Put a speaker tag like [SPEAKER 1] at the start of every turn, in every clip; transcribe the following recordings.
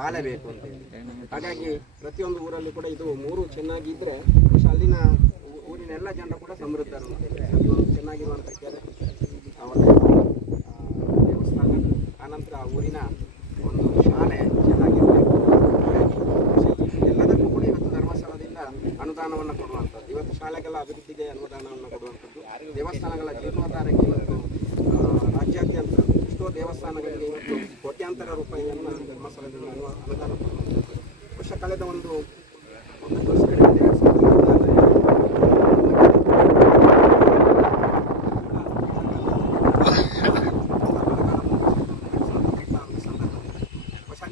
[SPEAKER 1] ಶಾಲೆ ಬೇಕು ಅಂತ ಹೇಳಿ. ಹಾಗಾಗಿ ಪ್ರತಿಯೊಂದು ಊರಲ್ಲೂ ಕೂಡ ಇದು ಮೂರು ಚೆನ್ನಾಗಿದ್ರೆ ಅಲ್ಲಿನ ಊರಿನ ಎಲ್ಲ ಜನರು ಕೂಡ ಸಮೃದ್ಧರು ಅಂತ ಹೇಳಿ. ಒಂದು ಚೆನ್ನಾಗಿರುವಂಥ ಕೆರೆ ಅವರ ದೇವಸ್ಥಾನ ಆನಂತರ ಆ ಊರಿನ ಒಂದು ಶಾಲೆ ಚೆನ್ನಾಗಿರಬೇಕು ಎಲ್ಲದಕ್ಕೂ ಕೂಡ ಇವತ್ತು ಧರ್ಮಸ್ಥಳದಿಂದ ಅನುದಾನವನ್ನು ಕೊಡುವಂಥದ್ದು, ಇವತ್ತು ಶಾಲೆಗಳ ಅಭಿವೃದ್ಧಿಗೆ ಅನುದಾನವನ್ನು ಕೊಡುವಂಥದ್ದು, ದೇವಸ್ಥಾನಗಳ ಜೀರ್ಣೋದ್ಧಾರಕ್ಕೆ ಇವತ್ತು ರಾಜ್ಯಾದ್ಯಂತ ಎಷ್ಟೋ ದೇವಸ್ಥಾನಗಳಿಗೆ ಇವತ್ತು ಕೋಟ್ಯಾಂತರ ರೂಪಾಯಿಯನ್ನು ಧರ್ಮಸ್ಥಳದಿಂದ ಅನು- ಅನುದಾನ. ವರ್ಷ ಕಳೆದ ಒಂದು ಒಂದು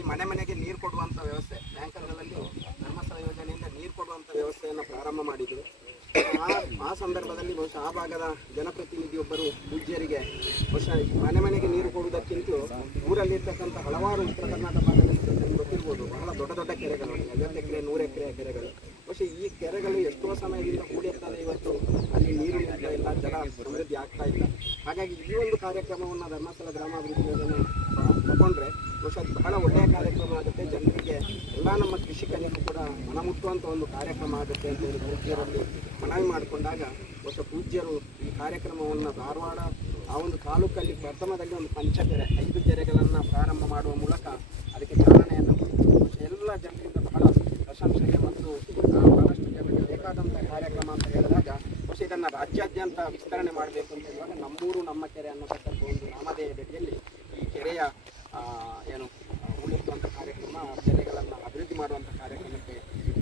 [SPEAKER 1] ಮನೆ ಮನೆಗೆ ನೀರು ಕೊಡುವಂಥ ವ್ಯವಸ್ಥೆ ಬ್ಯಾಂಕರ್ಗಳಲ್ಲಿ ಧರ್ಮಸ್ಥಳ ಯೋಜನೆಯಿಂದ ನೀರು ಕೊಡುವಂಥ ವ್ಯವಸ್ಥೆಯನ್ನು ಪ್ರಾರಂಭ ಮಾಡಿದರು. ಆ ಸಂದರ್ಭದಲ್ಲಿ ಬಹುಶಃ ಆ ಭಾಗದ ಜನಪ್ರತಿನಿಧಿಯೊಬ್ಬರು ಪೂಜ್ಯರಿಗೆ ಬಹುಶಃ ಮನೆ ಮನೆಗೆ ನೀರು ಕೊಡುವುದಕ್ಕಿಂತ ಊರಲ್ಲಿರ್ತಕ್ಕಂಥ ಹಲವಾರು ಉತ್ತರ ಕರ್ನಾಟಕ ಭಾಗದಲ್ಲಿ ಗೊತ್ತಿರ್ಬೋದು, ಬಹಳ ದೊಡ್ಡ ದೊಡ್ಡ ಕೆರೆಗಳು, ಐವತ್ತು ಎಕರೆ, ನೂರು ಎಕರೆ ಕೆರೆಗಳು. ಬಹುಶಃ ಈ ಕೆರೆಗಳು ಎಷ್ಟೋ ಸಮಯದಿಂದ ಕೂಡಿರ್ತಾರೆ ಇವತ್ತು. ಅಲ್ಲಿ ನೀರು ನಿಲ್ತಾ ಇಲ್ಲ, ಜಲ ಸಮೃದ್ಧಿ ಆಗ್ತಾ ಇಲ್ಲ. ಹಾಗಾಗಿ ಈ ಒಂದು ಕಾರ್ಯಕ್ರಮವನ್ನು ಧರ್ಮಸ್ಥಳ ಗ್ರಾಮಾಭಿವೃದ್ಧಿ ಯೋಜನೆ ತಗೊಂಡ್ರೆ ಬಹುಶಃ ಬಹಳ ಒಳ್ಳೆಯ ಕಾರ್ಯಕ್ರಮ ಆಗುತ್ತೆ. ಜನರಿಗೆ ನಮ್ಮ ಕೃಷಿಕರಿಗೂ ಕೂಡ ಮನಮುಟ್ಟುವಂಥ ಒಂದು ಕಾರ್ಯಕ್ರಮ ಆಗುತ್ತೆ ಅಂತ ಹೇಳಿ ಪೂಜ್ಯರಲ್ಲಿ ಮನವಿ ಮಾಡಿಕೊಂಡಾಗ ಹೊಸ ಪೂಜ್ಯರು ಈ ಕಾರ್ಯಕ್ರಮವನ್ನು ಧಾರವಾಡ ಆ ಒಂದು ತಾಲೂಕಲ್ಲಿ ಪ್ರಥಮದಲ್ಲಿ ಒಂದು ಪಂಚಕೆರೆ ಐದು ಕೆರೆಗಳನ್ನು ಪ್ರಾರಂಭ ಮಾಡುವ ಮೂಲಕ ಅದಕ್ಕೆ ಚಾಲನೆಯನ್ನು ಎಲ್ಲ ಜನರಿಂದ ಬಹಳ ಪ್ರಶಂಸೆಗೆ ಮತ್ತು ಬಹಳಷ್ಟು ಜನರಿಗೆ ಬೇಕಾದಂಥ ಕಾರ್ಯಕ್ರಮ ಅಂತ ಹೇಳಿದಾಗ ಬಹುಶಃ ಇದನ್ನು ರಾಜ್ಯಾದ್ಯಂತ ವಿಸ್ತರಣೆ ಮಾಡಬೇಕು ಅಂತ ಹೇಳುವಾಗ ನಮ್ಮೂರು ನಮ್ಮ ಕೆರೆ ಅನ್ನತಕ್ಕಂಥ ಒಂದು ನಾಮಧೇಯದಡಿಯಲ್ಲಿ ಈ ಕೆರೆಯ ಏನು ಆ, ಉಳಿಸುವಂಥ ಕಾರ್ಯಕ್ರಮ ಕೆರೆಗಳನ್ನು ಅಭಿವೃದ್ಧಿ ಮಾಡುವಂಥ ಕಾರ್ಯಕ್ರಮಕ್ಕೆ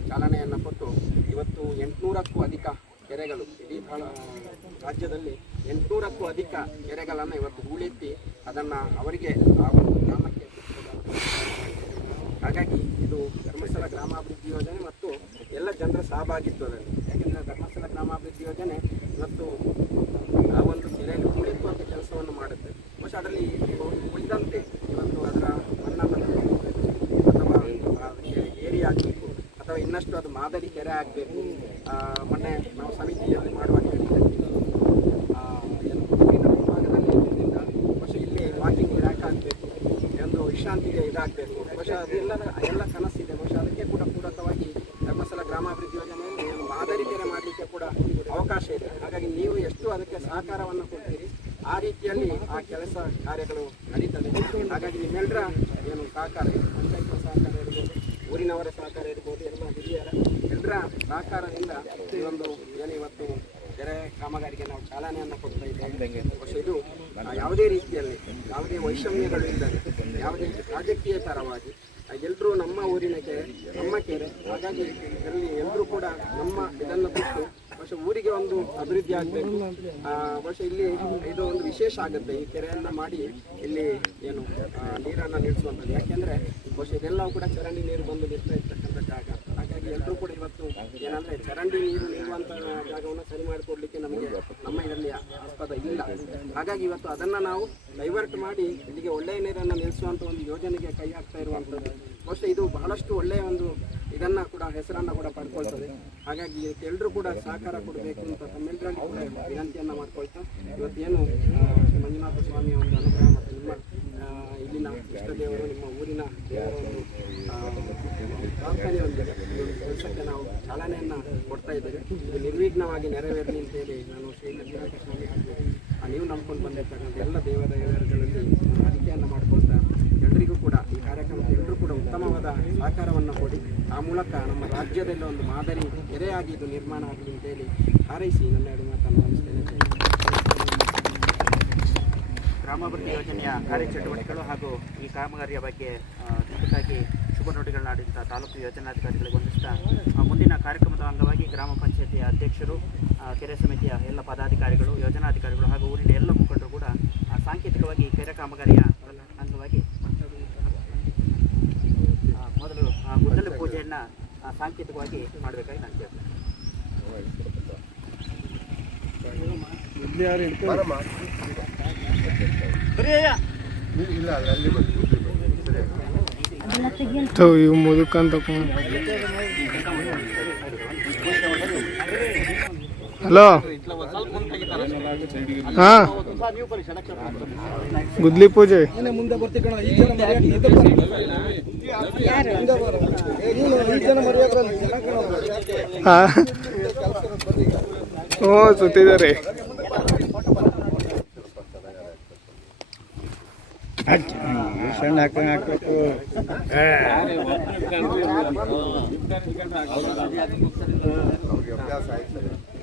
[SPEAKER 1] ಚಾಲನೆಯನ್ನು ಕೊಟ್ಟು ಇವತ್ತು ಎಂಟುನೂರಕ್ಕೂ ಅಧಿಕ ಕೆರೆಗಳು ಇಡೀ ರಾಜ್ಯದಲ್ಲಿ ಎಂಟುನೂರಕ್ಕೂ ಅಧಿಕ ಕೆರೆಗಳನ್ನು ಇವತ್ತು ಹೂಳೆತ್ತಿ ಅದನ್ನು ಅವರಿಗೆ ಆ ಒಂದು ಗ್ರಾಮಕ್ಕೆ ಹಾಗಾಗಿ ಇದು ಧರ್ಮಸ್ಥಳ ಗ್ರಾಮಾಭಿವೃದ್ಧಿ ಯೋಜನೆ ಮತ್ತು ಎಲ್ಲ ಜನರ ಸಹಭಾಗಿತ್ವದಲ್ಲಿ ಯಾಕೆಂದರೆ ಧರ್ಮಸ್ಥಳ ಗ್ರಾಮಾಭಿವೃದ್ಧಿ ಯೋಜನೆ ಇವತ್ತು ಆ ಒಂದು ಕೆರೆಯಲ್ಲಿ ಹೂಳೆತ್ತುವಂಥ ಕೆಲಸವನ್ನು ಮಾಡುತ್ತೆ. ಬಹುಶಃ ಅದರಲ್ಲಿ ಮಾದರಿ ಕೆರೆ ಆಗಬೇಕು ಮೊನ್ನೆ ನಾವು ಸಮಿತಿಯಲ್ಲಿ ಮಾಡುವ ಹೇಳಿದ್ದಕ್ಕೆ ಆ, ಏನು ಊರಿನ ಭಾಗದಲ್ಲಿ ಇರೋದ್ರಿಂದ ಬಹುಶಃ ಇಲ್ಲಿ ವಾಕಿಂಗ್ ಟ್ರ್ಯಾಕ್ ಆಗಬೇಕು ಒಂದು ವಿಶ್ರಾಂತಿಗೆ ಇದಾಗಬೇಕು. ಬಹುಶಃ ಅದೆಲ್ಲ ಎಲ್ಲ ಕನಸಿದೆ. ಬಹುಶಃ ಅದಕ್ಕೆ ಕೂಡ ಪೂರಕವಾಗಿ ಧರ್ಮಸ್ಥಳ ಗ್ರಾಮಾಭಿವೃದ್ಧಿ ಯೋಜನೆಯಲ್ಲಿ ಮಾದರಿ ಕೆರೆ ಮಾಡಲಿಕ್ಕೆ ಕೂಡ ಅವಕಾಶ ಇದೆ. ಹಾಗಾಗಿ ನೀವು ಎಷ್ಟು ಅದಕ್ಕೆ ಸಹಕಾರವನ್ನು ಕೊಡ್ತೀರಿ ಆ ರೀತಿಯಲ್ಲಿ ಆ ಕೆಲಸ ಕಾರ್ಯಗಳು ನಡೀತದೆ ಹಾಗಾಗಿ ನಿಮ್ಮೆಲ್ಲರ ಏನು ಸಹಕಾರ ಸಹಕಾರ ಇರ್ಬೋದು ಊರಿನವರ ಸಹಕಾರ ಇರ್ಬೋದು ಎಲ್ಲ ಹಿರಿಯರ ಎಲ್ಲರ ಸಹಕಾರದಿಂದ ಈ ಒಂದು ಏನು ಇವತ್ತು ಕೆರೆ ಕಾಮಗಾರಿಗೆ ನಾವು ಚಾಲನೆಯನ್ನು ಕೊಡ್ತಾ ಇದ್ದೇವೆ. ಇದು ಯಾವುದೇ ರೀತಿಯಲ್ಲಿ ಯಾವುದೇ ವೈಷಮ್ಯಗಳು ಇಲ್ಲದೆ ಯಾವುದೇ ರಾಜಕೀಯ ತರವಾಗಿ ಎಲ್ಲರೂ ನಮ್ಮ ಊರಿನ ಕೆರೆ ನಮ್ಮ ಕೆರೆ ಹಾಗಾಗಿ ಇದರಲ್ಲಿ ಎಲ್ಲರೂ ಕೂಡ ನಮ್ಮ ಇದನ್ನು ಬಿಟ್ಟು ಬಹುಶಃ ಊರಿಗೆ ಒಂದು ಅಭಿವೃದ್ಧಿ ಆಗಬೇಕು. ಬಹುಶಃ ಇಲ್ಲಿ ಇದು ಒಂದು ವಿಶೇಷ ಆಗುತ್ತೆ. ಈ ಕೆರೆಯನ್ನು ಮಾಡಿ ಇಲ್ಲಿ ಏನು ನೀರನ್ನು ನಿಲ್ಲಿಸುವಂಥದ್ದು ಯಾಕೆಂದರೆ ಬಹುಶಃ ಇದೆಲ್ಲವೂ ಕೂಡ ಚರಂಡಿ ನೀರು ಬಂದು ನಿಲ್ತಾ ಇರ್ತಕ್ಕಂಥ ಜಾಗ. ಹಾಗಾಗಿ ಎಲ್ಲರೂ ಕೂಡ ಇವತ್ತು ಏನಂದ್ರೆ ಚರಂಡಿ ನೀರು ನಿಲ್ಲುವಂಥ ಜಾಗವನ್ನು ಸರಿ ಮಾಡಿಕೊಡ್ಲಿಕ್ಕೆ ನಮಗೆ ನಮ್ಮ ಇದರಲ್ಲಿ ಆಸ್ಪದ ಇಲ್ಲ. ಹಾಗಾಗಿ ಇವತ್ತು ಅದನ್ನು ನಾವು ಡೈವರ್ಟ್ ಮಾಡಿ ಇಲ್ಲಿಗೆ ಒಳ್ಳೆಯ ನೀರನ್ನು ನಿಲ್ಲಿಸುವಂಥ ಒಂದು ಯೋಜನೆಗೆ ಕೈ ಹಾಕ್ತಾ ಇರುವಂಥದ್ದು. ಬಹುಶಃ ಇದು ಬಹಳಷ್ಟು ಒಳ್ಳೆಯ ಒಂದು ಇದನ್ನು ಕೂಡ, ಹೆಸರನ್ನು ಕೂಡ ಪಡ್ಕೊಳ್ತದೆ. ಹಾಗಾಗಿ ಎಲ್ಲರೂ ಕೂಡ ಸಹಕಾರ ಕೊಡಬೇಕು ಅಂತ ತಮ್ಮೆಲ್ಲರಲ್ಲಿ ಕೂಡ ವಿನಂತಿಯನ್ನು ಮಾಡ್ಕೊಳ್ತಾ, ಇವತ್ತೇನು ಶ್ರೀ ಮಂಜುನಾಥ ಸ್ವಾಮಿಯ ಒಂದು ಅನುಗ್ರಹ ಮತ್ತು ನಿಮ್ಮ ಇಲ್ಲಿನ ಇಷ್ಟ ದೇವರು, ನಿಮ್ಮ ಊರಿನ ದೇವರ ಒಂದು ಕೆಲಸಕ್ಕೆ ನಾವು ಚಾಲನೆಯನ್ನು ಕೊಡ್ತಾ ಇದ್ದೇವೆ. ಇದು ನಿರ್ವಿಘ್ನವಾಗಿ ನೆರವೇರಲಿ ಅಂತ ಹೇಳಿ ನಾನು ಶ್ರೀ ಮಂಜುನಾಥ ಸ್ವಾಮಿ ನೀವು ನಂಬ್ಕೊಂಡು ಬಂದಿರ್ತಕ್ಕಂಥ ಎಲ್ಲ ದೇವ ದೇವರುಗಳಲ್ಲಿ ಅರಿಕೆಯನ್ನು ಮಾಡ್ಕೊಳ್ತಾ ಎಲ್ಲರಿಗೂ ಕೂಡ ಈ ಕಾರ್ಯಕ್ರಮಕ್ಕೆ ಎಲ್ಲರೂ ಕೂಡ ಉತ್ತಮವಾದ ಸಹಕಾರವನ್ನು ಕೊಡಿ. ಆ ಮೂಲಕ ನಮ್ಮ ರಾಜ್ಯದಲ್ಲಿ ಒಂದು ಮಾದರಿ ಕೆರೆಯಾಗಿ ಇದು ನಿರ್ಮಾಣ ಆಗಲಿ ಅಂತೇಳಿ ಹಾರೈಸಿ ನನ್ನ ಎರಡು ಮಾತನ್ನು
[SPEAKER 2] ಗ್ರಾಮಾಭಿವೃದ್ಧಿ ಯೋಜನೆಯ ಕಾರ್ಯಚಟುವಟಿಕೆಗಳು ಹಾಗೂ ಈ ಕಾಮಗಾರಿಯ ಬಗ್ಗೆ ಆ, ಶುಭ ಶುಭ ನುಡಿಗಳನ್ನಾಡಿದಂಥ ತಾಲೂಕು ಯೋಜನಾಧಿಕಾರಿಗಳಿಗೆ ಒಂದಿಷ್ಟ ಮುಂದಿನ ಕಾರ್ಯಕ್ರಮದ ಅಂಗವಾಗಿ ಗ್ರಾಮ ಪಂಚಾಯತಿಯ ಅಧ್ಯಕ್ಷರು ಕೆರೆ ಸಮಿತಿಯ ಎಲ್ಲ ಪದಾಧಿಕಾರಿಗಳು ಯೋಜನಾಧಿಕಾರಿಗಳು ಹಾಗೂ ಊರಿನ ಎಲ್ಲ ಮುಖಂಡರು ಕೂಡ ಸಾಂಕೇತಿಕವಾಗಿ ಕೆರೆ ಕಾಮಗಾರಿಯ ಅಂಗವಾಗಿ ಆ, ಮೊದಲು ಆ, ಆ, ಸಾಂಕೇತಿಕವಾಗಿ ಮಾಡಬೇಕಾಗಿ ನಾನು ಕೇಳ್ತೇನೆ
[SPEAKER 3] ಇವು ಮುದುಕಂತ
[SPEAKER 4] ಹಲೋ? ಹಾ? ಗುದ್ಲಿ ಪೂಜೆ. ಹಾ? ಸುತ್ತಿದ್ದಾರೆ.
[SPEAKER 2] ಸಣ್ಣ
[SPEAKER 5] ಅವ್ರಿಗೆ ಅಭ್ಯಾಸ ಆಯ್ತು